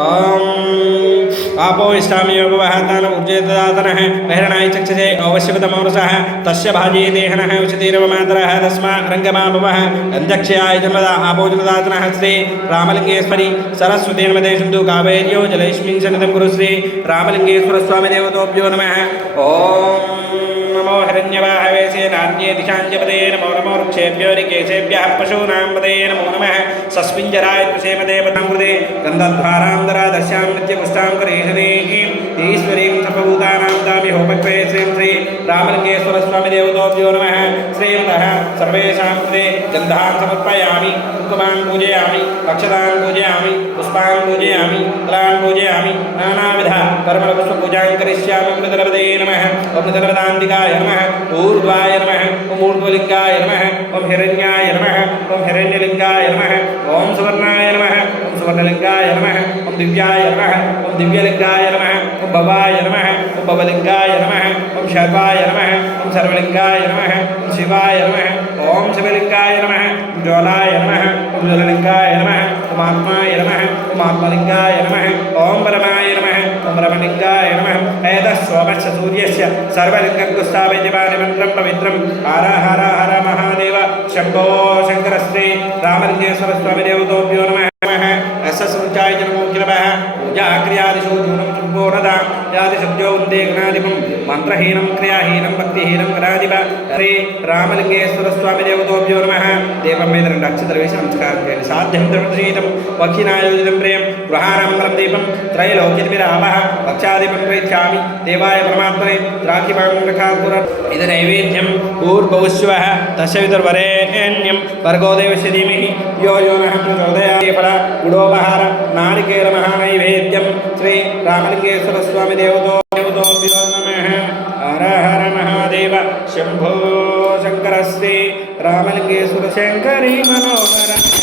ओम आपो इष्टामि उपवहतान ऊर्जेदातनः बहिरणाय चक्षसे अवश्यकतमोरसः तस्य भाजी देहनः उषतीरवमातरः तस्मा रङ्गमा भवः अन्धक्षयाय जन्मदा आपो जलदातनः श्री रामलिङ्गेश्वरी सरस्वती नमते सिन्धु कावेर्यो जलैस्मिन् सन्निधं कुरु श्री रामलिङ्गेश्वर स्वामी देवतोभ्यो नमः ओम नमो हिरण्यवाहवे सेनान्ये दिशाञ्जपदे नमो नमो वृक्षेभ्यो निकेशेभ्यः पशूनां पदे नमो नमः सस्मिञ्जराय तुषेमदे पदं कृते गन्धद्वारां दरादस्यां नित्यपुष्टां करेशनेः ईश्वरीं सर्वभूतानां दामि होपक्वे श्रीं श्री रामलिङ्गेश्वरस्वामी देवतोभ्यो नमः श्रीमतः सर्वेषां कृते गन्धान् समर्पयामि कुङ्कुमान् पूजयामि अक्षतान् पूजयामि पुष्पान् पूजयामि फलान् पूजयामि नानाविध कर्मपुष्पपूजां करिष्यामि मृदलपदे नमः ओम मृदलपदान्तिकाय नमः ऊर्ध्वाय नमः ओम ऊर्ध्वलिङ्गाय नमः ओम हिरण्याय नमः ओम हिरण्यलिङ्गाय नमः ओम सुवर्णाय नमः ओम सुवर्णलिङ्गाय नमः ओम दिव्याय नमः ओम दिव्यलिङ्गाय नमः ओम भवाय नमः ओम भवलिङ्गाय नमः ओम शर्वाय नमः ओम सर्वलिङ्गाय नमः ओम शिवाय नमः ओम शिवलिङ्गाय नमः ओम ज्वालाय नमः ओम ज्वललिङ्गाय नमः ओम आत्माय नमः ओम आत्मलिङ्गाय नमः ओम परमाय नमः ओम परमलिङ्गाय नमः एतः सोमस्य सूर्यस्य सर्वलिङ्गं स्थापयति मन्त्रं पवित्रं हर हर हर महादेव शम्भो शङ्कर श्री रामलिङ्गेश्वर स्वामी देवतोभ्यो नमः असंचाय जनमोखिलभः पूजा क्रियादिषु न्यूनं सम्पूर्णतां यादिशब्दो वन्दे गणाधिपं मन्त्रहीनं क्रियाहीनं भक्तिहीनं गणाधिप श्री रामलिङ्गेश्वर स्वामी देवतोभ्यो नमः दीपं में नक्षत्रवेश नमस्कारं చేయండి साध्यं धर्मशीतं वक्षिनायोजितं प्रियं गृहाणामङ्गलं दीपं त्रैलोक्यतिरावः पक्षादिपं प्रयच्छामि देवाय परमात्मने राखिमाङ्गलकापुर इद नैवेद्यं भूर्भुवस्वः तस्य वितुर्वरेण्यं भर्गो देवस्य धीमहि यो यो नः प्रचोदयात् फल गुडोपहार नारिकेल महानैवेद्यं श्री रामलिङ्गेश्वर स्वामी देवतोभ्यो नमः हर हर महादेव शम्भो शङ्कर श्री रामलिङ्गेश्वर शङ्करी मनोहर